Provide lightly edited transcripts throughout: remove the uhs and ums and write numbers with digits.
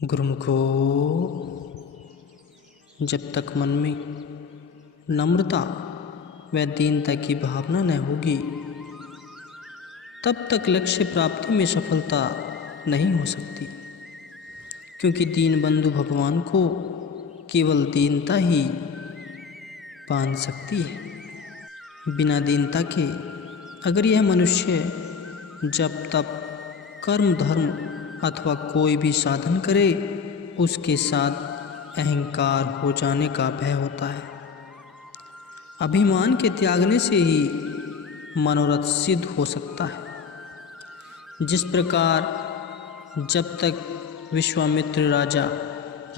गुरुमुखो, जब तक मन में नम्रता व दीनता की भावना न होगी तब तक लक्ष्य प्राप्ति में सफलता नहीं हो सकती, क्योंकि दीन बंधु भगवान को केवल दीनता ही बांध सकती है। बिना दीनता के अगर यह मनुष्य जब तब कर्म धर्म अथवा कोई भी साधन करे, उसके साथ अहंकार हो जाने का भय होता है। अभिमान के त्यागने से ही मनोरथ सिद्ध हो सकता है। जिस प्रकार जब तक विश्वामित्र राजा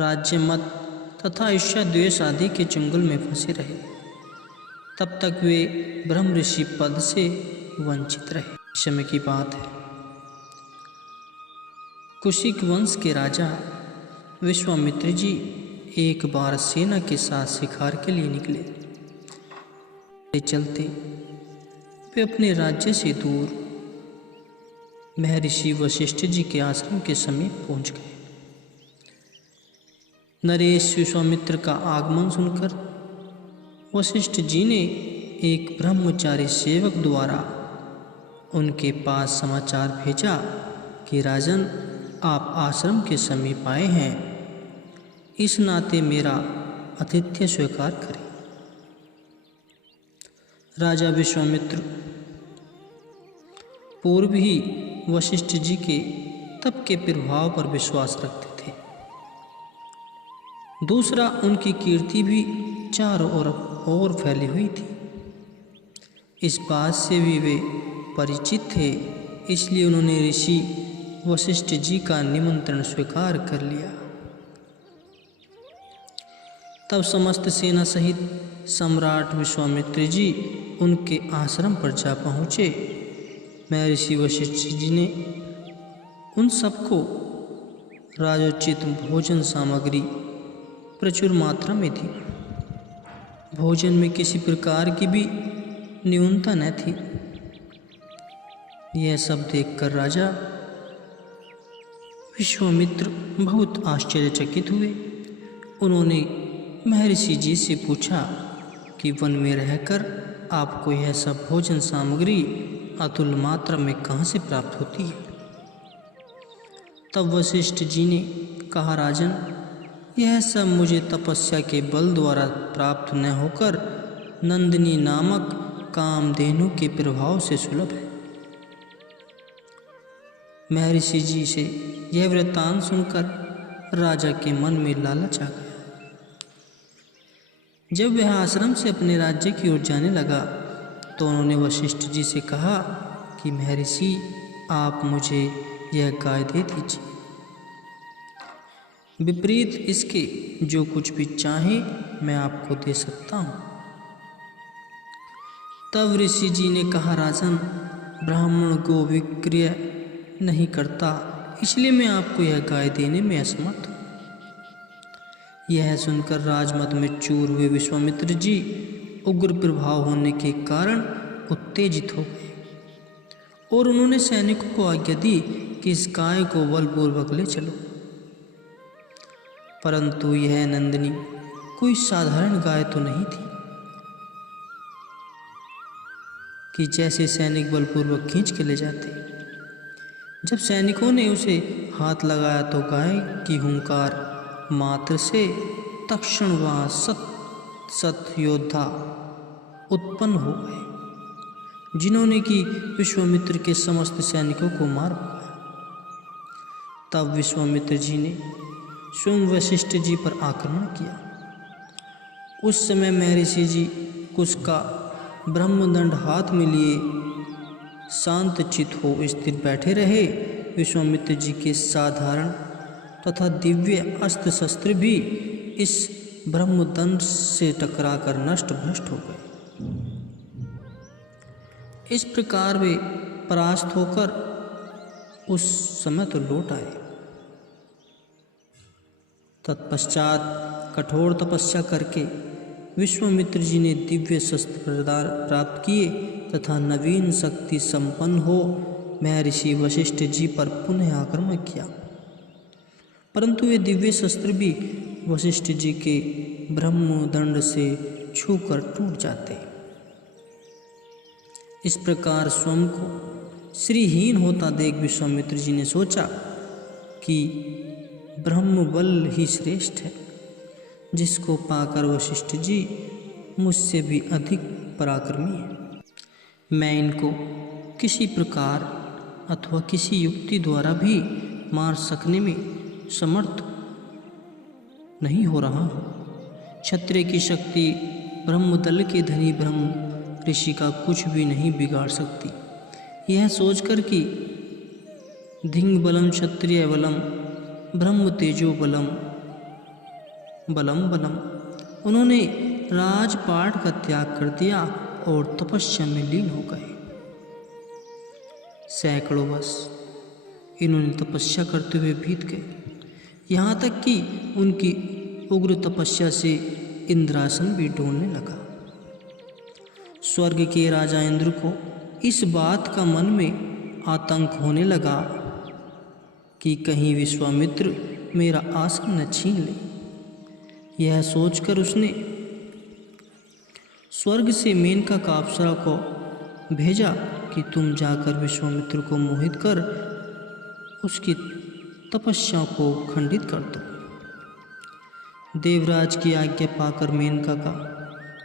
राज्य मत तथा ईर्ष्या द्वेष आदि के चंगुल में फंसे रहे, तब तक वे ब्रह्म ऋषि पद से वंचित रहे। समय की बात है, कुशिक वंश के राजा विश्वामित्र जी एक बार सेना के साथ शिकार के लिए निकले। चलते वे अपने राज्य से दूर महर्षि वशिष्ठ जी के आश्रम के समीप पहुंच गए। नरेश विश्वामित्र का आगमन सुनकर वशिष्ठ जी ने एक ब्रह्मचारी सेवक द्वारा उनके पास समाचार भेजा कि राजन, आप आश्रम के समीप आए हैं, इस नाते मेरा आतिथ्य स्वीकार करें। राजा विश्वामित्र पूर्व ही वशिष्ठ जी के तप के प्रभाव पर विश्वास रखते थे। दूसरा, उनकी कीर्ति भी चारों ओर फैली हुई थी। इस बात से भी वे परिचित थे, इसलिए उन्होंने ऋषि वशिष्ठ जी का निमंत्रण स्वीकार कर लिया। तब समस्त सेना सहित सम्राट विश्वामित्र जी उनके आश्रम पर जा पहुँचे। महर्षि वशिष्ठ जी ने उन सबको राजोचित भोजन सामग्री प्रचुर मात्रा में दी। भोजन में किसी प्रकार की भी न्यूनता न थी। यह सब देखकर राजा विश्वामित्र बहुत आश्चर्यचकित हुए। उन्होंने महर्षि जी से पूछा कि वन में रहकर आपको यह सब भोजन सामग्री अतुल मात्रा में कहाँ से प्राप्त होती है? तब वशिष्ठ जी ने कहा, राजन, यह सब मुझे तपस्या के बल द्वारा प्राप्त न होकर नंदिनी नामक कामधेनु के प्रभाव से सुलभ है। महर्षि जी से यह वृत्तांत सुनकर राजा के मन में लालच आ गया। जब वह आश्रम से अपने राज्य की ओर जाने लगा तो उन्होंने वशिष्ठ जी से कहा कि महर्षि, आप मुझे यह गाय दे दीजिए। विपरीत इसके जो कुछ भी चाहे मैं आपको दे सकता हूँ। तब ऋषि जी ने कहा, राजन, ब्राह्मण गो विक्रय नहीं करता, इसलिए मैं आपको यह गाय देने में असमर्थ हूँ। यह सुनकर राजमत में चूर हुए विश्वामित्र जी उग्र प्रभाव होने के कारण उत्तेजित हो गए और उन्होंने सैनिकों को आज्ञा दी कि इस गाय को बलपूर्वक ले चलो। परंतु यह नंदिनी कोई साधारण गाय तो नहीं थी कि जैसे सैनिक बलपूर्वक खींच के ले जाते। जब सैनिकों ने उसे हाथ लगाया तो गाय की हुंकार मात्र से तक्षण वहाँ सत योद्धा उत्पन्न हो गए, जिन्होंने कि विश्वामित्र के समस्त सैनिकों को मार भगाया। तब विश्वामित्र जी ने स्वयं वशिष्ठ जी पर आक्रमण किया। उस समय महर्षि जी कुश का ब्रह्मदंड हाथ में लिए शांत चित हो स्थिर बैठे रहे। विश्वामित्र जी के साधारण तथा दिव्य अस्त्र शस्त्र भी इस ब्रह्मदंड से टकराकर नष्ट भ्रष्ट हो गए। इस प्रकार वे परास्त होकर उस समय तो लौट आए। तत्पश्चात कठोर तपस्या करके विश्वामित्र जी ने दिव्य शस्त्र प्राप्त किए तथा नवीन शक्ति संपन्न हो महर्षि वशिष्ठ जी पर पुनः आक्रमण किया। परंतु वे दिव्य शस्त्र भी वशिष्ठ जी के ब्रह्मदंड से छूकर टूट जाते। इस प्रकार स्वयं को श्रीहीन होता देख विश्वामित्र जी ने सोचा कि ब्रह्म बल ही श्रेष्ठ है, जिसको पाकर वशिष्ठ जी मुझसे भी अधिक पराक्रमी है। मैं इनको किसी प्रकार अथवा किसी युक्ति द्वारा भी मार सकने में समर्थ नहीं हो रहा हूँ। क्षत्रिय की शक्ति ब्रह्मदल के धनी ब्रह्म ऋषि का कुछ भी नहीं बिगाड़ सकती। यह सोचकर कि धिंग बलम क्षत्रिय बलम ब्रह्म तेजो बलम बलम बलम, उन्होंने राजपाट का त्याग कर दिया और तपस्या में लीन हो गए। सैकड़ों वर्ष इन्होंने तपस्या करते हुए बीत गए, यहाँ तक कि उनकी उग्र तपस्या से इंद्रासन भी डोलने लगा। स्वर्ग के राजा इंद्र को इस बात का मन में आतंक होने लगा कि कहीं विश्वामित्र मेरा आसन न छीन ले। यह सोचकर उसने स्वर्ग से मेनका का अप्सरा को भेजा कि तुम जाकर विश्वामित्र को मोहित कर उसकी तपस्या को खंडित कर दो। देवराज की आज्ञा पाकर मेनका का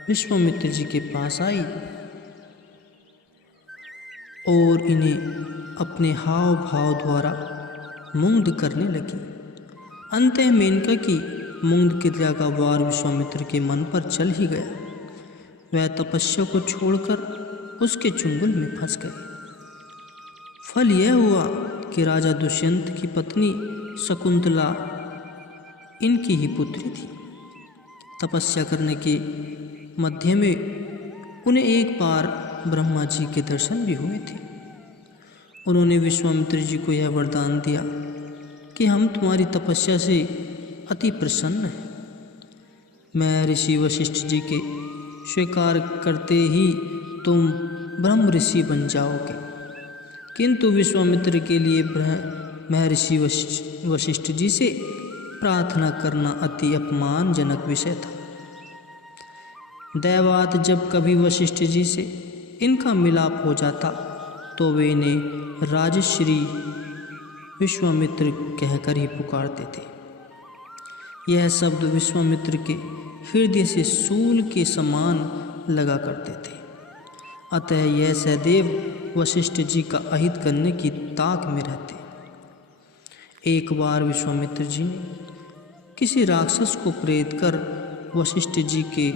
विश्वामित्र जी के पास आई और इन्हें अपने हाव भाव द्वारा मुग्ध करने लगी। अंततः मेनका की मुग्ध क्रिया का वार विश्वामित्र के मन पर चल ही गया। वह तपस्या को छोड़कर उसके चुंगल में फंस गए। फल यह हुआ कि राजा दुष्यंत की पत्नी शकुंतला इनकी ही पुत्री थी। तपस्या करने के मध्य में उन्हें एक बार ब्रह्मा जी के दर्शन भी हुए थे। उन्होंने विश्वामित्र जी को यह वरदान दिया कि हम तुम्हारी तपस्या से अति प्रसन्न हैं। मैं ऋषि वशिष्ठ जी के स्वीकार करते ही तुम ब्रह्म ऋषि बन जाओगे। किंतु विश्वामित्र के लिए महर्षि वशिष्ठ जी से प्रार्थना करना अति अपमानजनक विषय था। दैवात जब कभी वशिष्ठ जी से इनका मिलाप हो जाता तो वे इन्हें राजश्री विश्वामित्र कहकर ही पुकारते थे। यह शब्द विश्वामित्र के हृदय से सूल के समान लगा करते थे। अतः यह सदैव वशिष्ठ जी का अहित करने की ताक में रहते। एक बार विश्वामित्र जी ने किसी राक्षस को प्रेरित कर वशिष्ठ जी के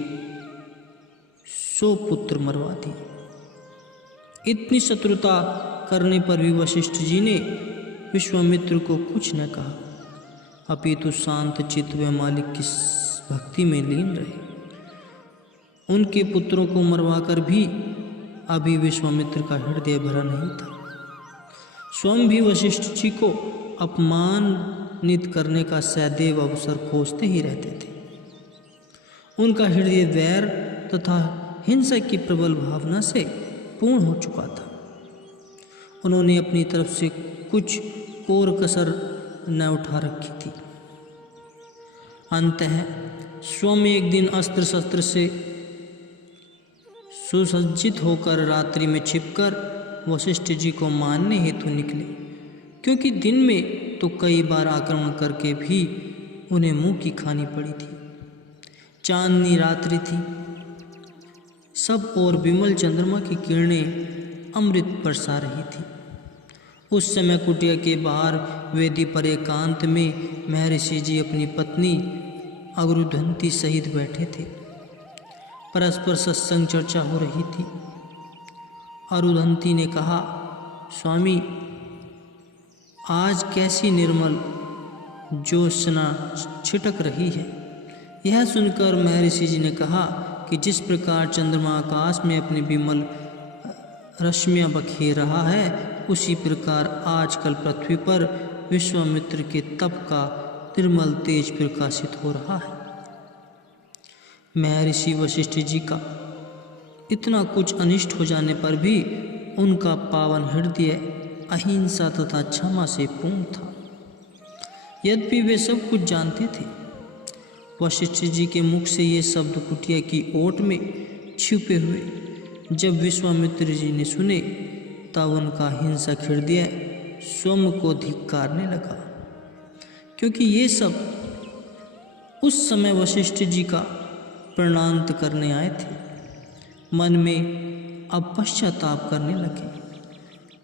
100 पुत्र मरवा दिए। इतनी शत्रुता करने पर भी वशिष्ठ जी ने विश्वामित्र को कुछ न कहा, अपितु शांत चित्त व मालिक की भक्ति में लीन रहे। उनके पुत्रों को मरवाकर भी अभी विश्वामित्र का हृदय भरा नहीं था। स्वयं भी वशिष्ठ जी को अपमानित करने का सदैव अवसर खोजते ही रहते थे। उनका हृदय वैर तथा हिंसा की प्रबल भावना से पूर्ण हो चुका था। उन्होंने अपनी तरफ से कुछ कोर कसर न उठा रखी थी। अंततः स्वयं एक दिन अस्त्र शस्त्र से सुसज्जित होकर रात्रि में छिपकर वशिष्ठ जी को मारने हेतु निकले, क्योंकि दिन में तो कई बार आक्रमण करके भी उन्हें मुंह की खानी पड़ी थी। चांदनी रात्रि थी, सब और विमल चंद्रमा की किरणें अमृत बरसा रही थी। उस समय कुटिया के बाहर वेदी पर एकांत में महर्षि जी अपनी पत्नी अगरुधंती सहित बैठे थे। परस्पर सत्संग चर्चा हो रही थी। अरुधंती ने कहा, स्वामी, आज कैसी निर्मल ज्योत्सना छिटक रही है। यह सुनकर महर्षि जी ने कहा कि जिस प्रकार चंद्रमा आकाश में अपनी विमल रश्मियाँ बखेर रहा है, उसी प्रकार आजकल पृथ्वी पर विश्वामित्र के तप का निर्मल तेज प्रकाशित हो रहा है। महर्षि वशिष्ठ जी का इतना कुछ अनिष्ट हो जाने पर भी उनका पावन हृदय अहिंसा तथा क्षमा से पूर्ण था। यद्यपि वे सब कुछ जानते थे। वशिष्ठ जी के मुख से ये शब्द कुटिया की ओट में छिपे हुए जब विश्वामित्र जी ने सुने, तब उनका हिंसक हृदय स्वयं को धिक्कारने लगा, क्योंकि ये सब उस समय वशिष्ठ जी का प्रणांत करने आए थे। मन में अब पश्चाताप करने लगे।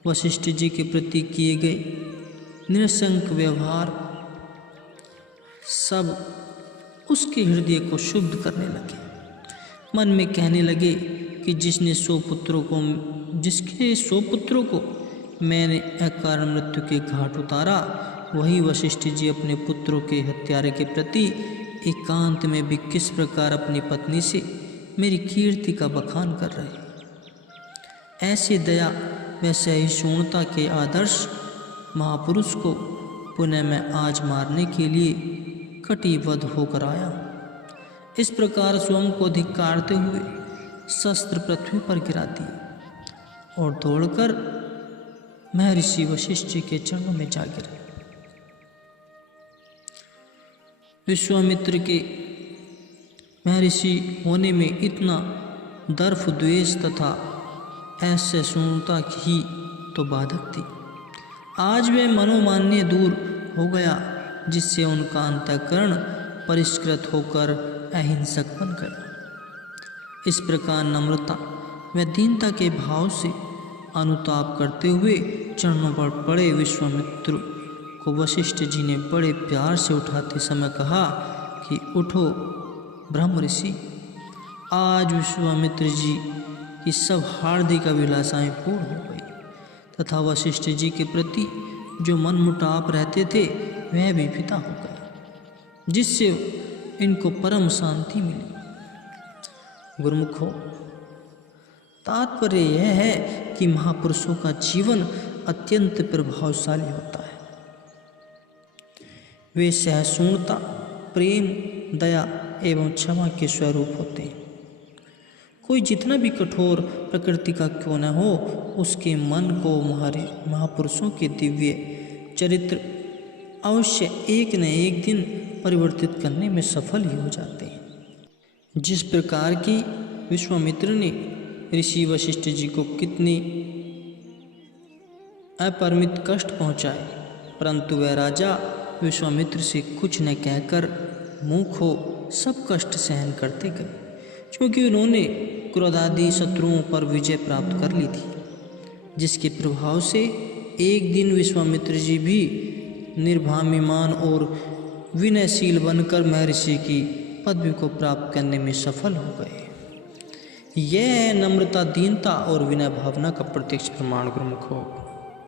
वशिष्ठ जी के प्रति किए गए निरसंक व्यवहार सब उसके हृदय को शुद्ध करने लगे। मन में कहने लगे कि जिसके 100 पुत्रों को मैंने अकारण मृत्यु के घाट उतारा, वही वशिष्ठ जी अपने पुत्रों के हत्यारे के प्रति एकांत में भी किस प्रकार अपनी पत्नी से मेरी कीर्ति का बखान कर रहे। ऐसे दया व सहिष्णुता के आदर्श महापुरुष को पुनः मैं आज मारने के लिए कटिबद्ध होकर आया। इस प्रकार स्वयं को धिक्कारते हुए शस्त्र पृथ्वी पर गिरा दिए और दौड़कर महर्षि वशिष्ठ जी के चरणों में जा गिरे। विश्वामित्र के महर्षि होने में इतना दर्प द्वेष तथा असहिष्णुता ही तो बाधक थी। आज वह मनोमान्य दूर हो गया, जिससे उनका अंतःकरण परिष्कृत होकर अहिंसक बन गया। इस प्रकार नम्रता व दीनता के भाव से अनुताप करते हुए चरणों पर पड़े विश्वामित्र को वशिष्ठ जी ने बड़े प्यार से उठाते समय कहा कि उठो ब्रह्म ऋषि। आज विश्वामित्र जी की सब हार्दिक अभिलाषाएं पूर्ण हो गई तथा वशिष्ठ जी के प्रति जो मनमुटाव रहते थे वह भी पिता हो गया, जिससे इनको परम शांति मिली। गुरुमुखों, तात्पर्य यह है कि महापुरुषों का जीवन अत्यंत प्रभावशाली होता है। वे सहिष्णुता, प्रेम, दया एवं क्षमा के स्वरूप होते हैं। कोई जितना भी कठोर प्रकृति का क्यों न हो, उसके मन को महापुरुषों के दिव्य चरित्र अवश्य एक न एक दिन परिवर्तित करने में सफल ही हो जाते हैं। जिस प्रकार की विश्वामित्र ने ऋषि वशिष्ठ जी को कितने अपरिमित कष्ट पहुँचाए, परंतु वह राजा विश्वामित्र से कुछ न कहकर मुँह खो सब कष्ट सहन करते गए, क्योंकि उन्होंने क्रोधादि शत्रुओं पर विजय प्राप्त कर ली थी, जिसके प्रभाव से एक दिन विश्वामित्र जी भी निर्भामिमान और विनयशील बनकर महर्षि की पदवी को प्राप्त करने में सफल हो गए। यह है नम्रता, दीनता और विनय भावना का प्रत्यक्ष प्रमाण गुरुमुखों।